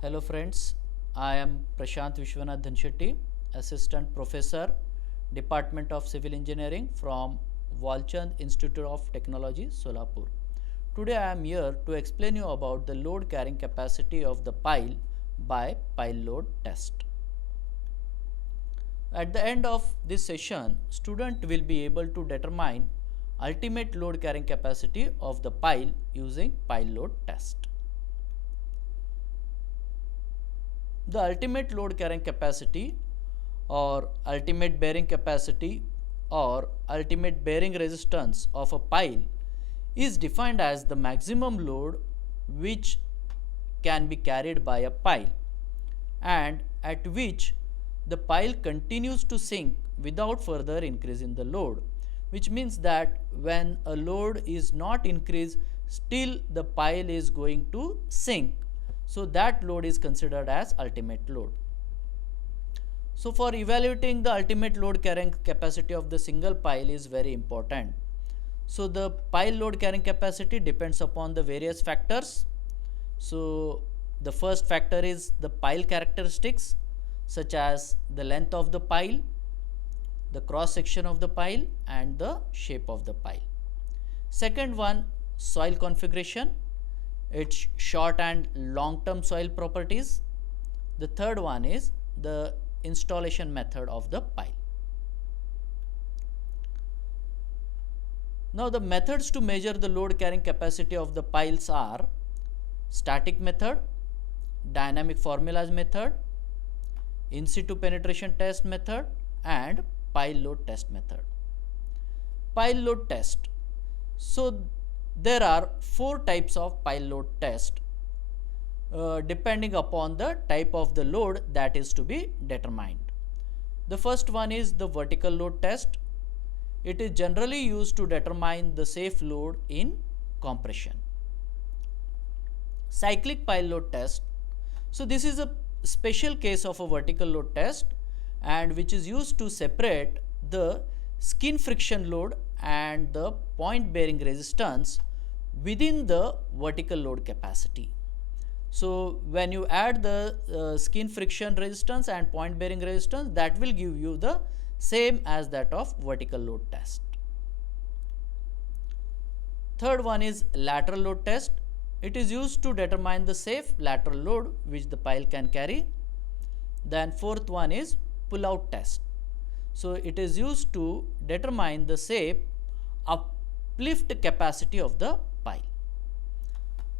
Hello friends, I am Prashant Vishwanath Dhanshetty, Assistant Professor, Department of Civil Engineering from Walchand Institute of Technology, Solapur. Today I am here to explain you about the load carrying capacity of the pile by pile load test. At the end of this session, student will be able to determine ultimate load carrying capacity of the pile using pile load test. The ultimate load carrying capacity or ultimate bearing capacity or ultimate bearing resistance of a pile is defined as the maximum load which can be carried by a pile and at which the pile continues to sink without further increase in the load, which means that when a load is not increased, still the pile is going to sink. So that load is considered as ultimate load. So for evaluating the ultimate load carrying capacity of the single pile is very important. So the pile load carrying capacity depends upon the various factors. So the first factor is the pile characteristics, such as the length of the pile, the cross section of the pile and the shape of the pile. Second one, soil configuration, its short and long term soil properties. The third one is the installation method of the pile. Now the methods to measure the load carrying capacity of the piles are static method, dynamic formulas method, in situ penetration test method and pile load test method. Pile load test. So there are 4 types of pile load test depending upon the type of the load that is to be determined. The first one is the vertical load test. It is generally used to determine the safe load in compression. Cyclic pile load test. So this is a special case of a vertical load test and which is used to separate the skin friction load and the point bearing resistance within the vertical load capacity. So when you add the skin friction resistance and point bearing resistance, that will give you the same as that of vertical load test. Third one is lateral load test. It is used to determine the safe lateral load which the pile can carry. Then fourth one is pull out test. So it is used to determine the safe uplift capacity of the pile.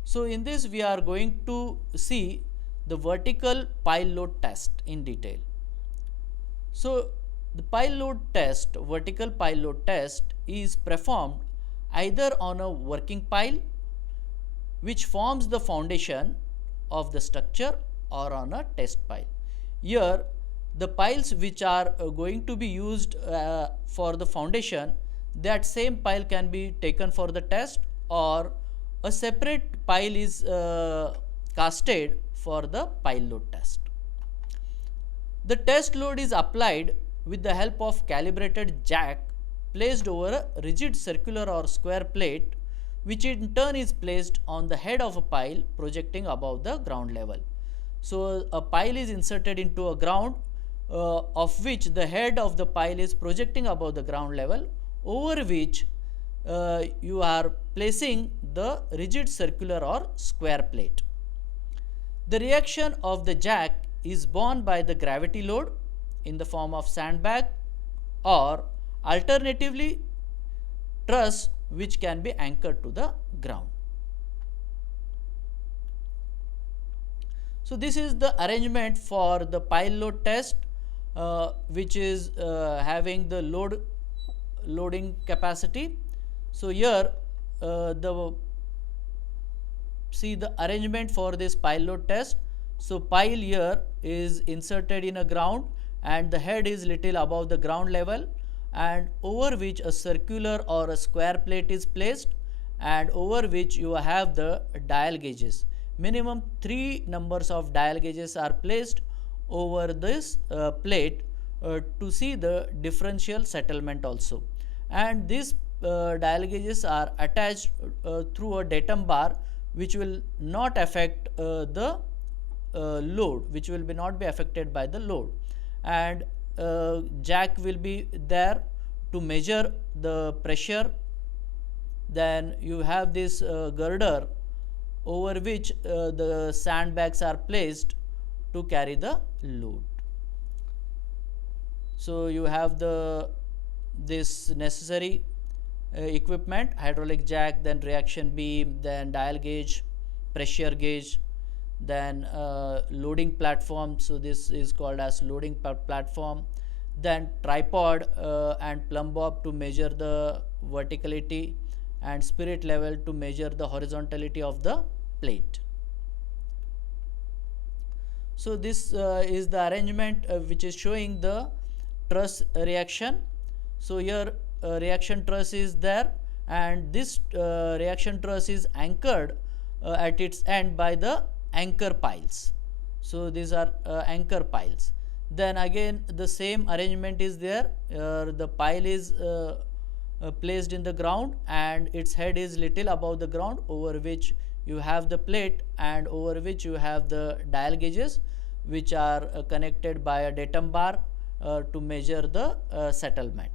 So in this we are going to see the vertical pile load test in detail. So the pile load test, vertical pile load test is performed either on a working pile which forms the foundation of the structure or on a test pile. Here the piles which are going to be used for the foundation, that same pile can be taken for the test or a separate pile is casted for the pile load test. The test load is applied with the help of calibrated jack placed over a rigid circular or square plate which in turn is placed on the head of a pile projecting above the ground level. So a pile is inserted into a ground of which the head of the pile is projecting above the ground level, over which you are placing the rigid circular or square plate. The reaction of the jack is borne by the gravity load in the form of sandbag or alternatively truss which can be anchored to the ground. So this is the arrangement for the pile load test which is having the loading capacity. So here see the arrangement for this pile load test. So pile here is inserted in a ground and the head is little above the ground level and over which a circular or a square plate is placed and over which you have the dial gauges. Minimum 3 numbers of dial gauges are placed over this plate to see the differential settlement also, and these dial gauges are attached through a datum bar which will not affect the load, which will be not be affected by the load, and jack will be there to measure the pressure. Then you have this girder over which the sandbags are placed to carry the load. So you have this necessary equipment: hydraulic jack, then reaction beam, then dial gauge, pressure gauge, then loading platform. So this is called as loading platform. Then tripod and plumb bob to measure the verticality, and spirit level to measure the horizontality of the plate. So this is the arrangement which is showing the truss reaction. So here reaction truss is there, and this reaction truss is anchored at its end by the anchor piles. So these are anchor piles. Then again the same arrangement is there. The pile is placed in the ground, and its head is little above the ground, over which you have the plate, and over which you have the dial gauges, which are connected by a datum bar to measure the settlement.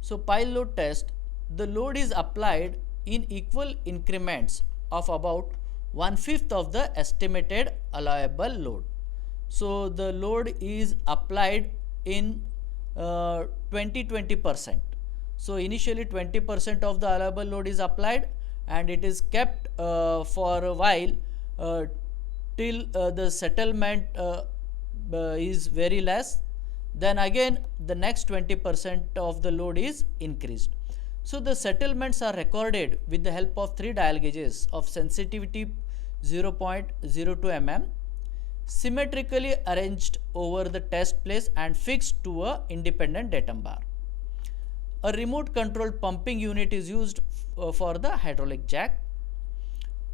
So pile load test, the load is applied in equal increments of about 1/5 of the estimated allowable load. So the load is applied in 20%. So initially 20% of the allowable load is applied, and it is kept for a while till the settlement is very less. Then again the next 20% of the load is increased. So the settlements are recorded with the help of 3 dial gauges of sensitivity 0.02 mm, symmetrically arranged over the test place and fixed to a independent datum bar. A remote controlled pumping unit is used for the hydraulic jack.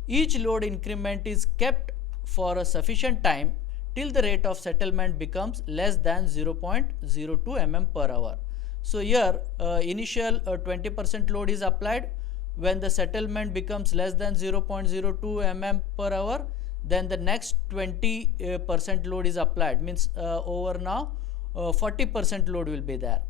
Each load increment is kept for a sufficient time till the rate of settlement becomes less than 0.02 mm per hour. So here initial 20% load is applied. When the settlement becomes less than 0.02 mm per hour, then the next 20% load is applied, means over now 40% load will be there,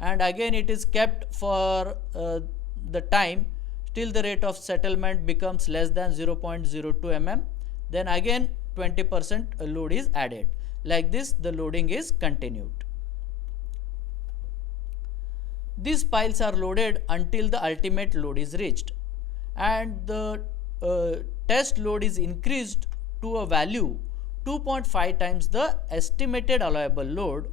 and again it is kept for the time till the rate of settlement becomes less than 0.02 mm. Then again 20% load is added. Like this the loading is continued. These piles are loaded until the ultimate load is reached, and the test load is increased to a value 2.5 times the estimated allowable load,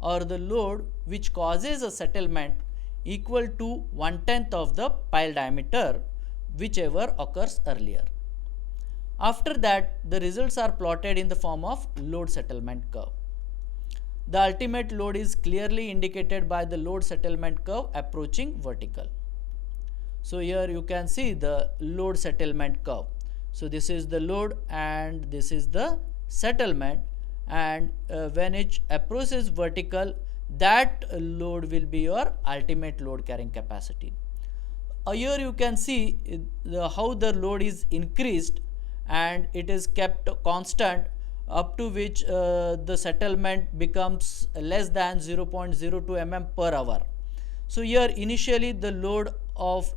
or the load which causes a settlement equal to 1/10 of the pile diameter, whichever occurs earlier. After that, the results are plotted in the form of load settlement curve. The ultimate load is clearly indicated by the load settlement curve approaching vertical. So here you can see the load settlement curve. So this is the load and this is the settlement, and when it approaches vertical, that load will be your ultimate load carrying capacity. Here you can see how the load is increased, and it is kept constant up to which the settlement becomes less than 0.02 mm per hour. So here initially the load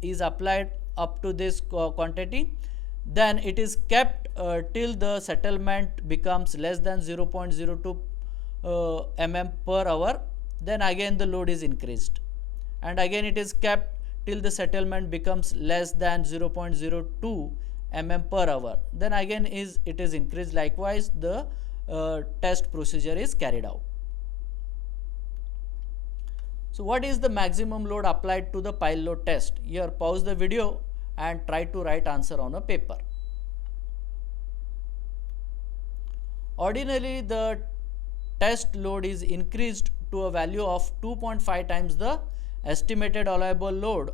is applied up to this quantity, then it is kept till the settlement becomes less than 0.02 mm per hour. Then again the load is increased, and again it is kept till the settlement becomes less than 0.02 mm per hour. Then again it is increased. Likewise the test procedure is carried out. So what is the maximum load applied to the pile load test? Here pause the video and try to write answer on a paper. Ordinarily the test load is increased to a value of 2.5 times the estimated allowable load,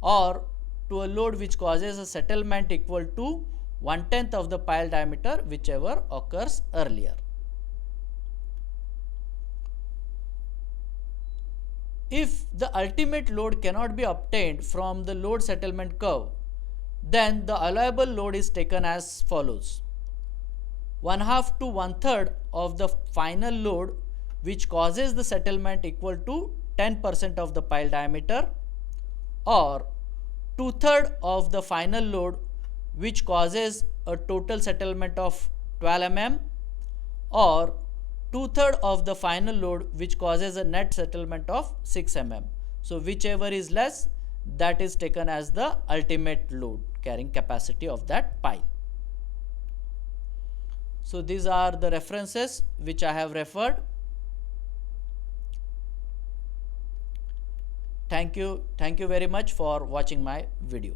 or to a load which causes a settlement equal to 1/10 of the pile diameter, whichever occurs earlier. If the ultimate load cannot be obtained from the load settlement curve, then the allowable load is taken as follows: 1/2 to 1/3 of the final load which causes the settlement equal to 10% of the pile diameter, or 2/3 of the final load which causes a total settlement of 12 mm, or 2/3 of the final load which causes a net settlement of 6 mm. So whichever is less, that is taken as the ultimate load carrying capacity of that pile. So these are the references which I have referred. Thank you very much for watching my video.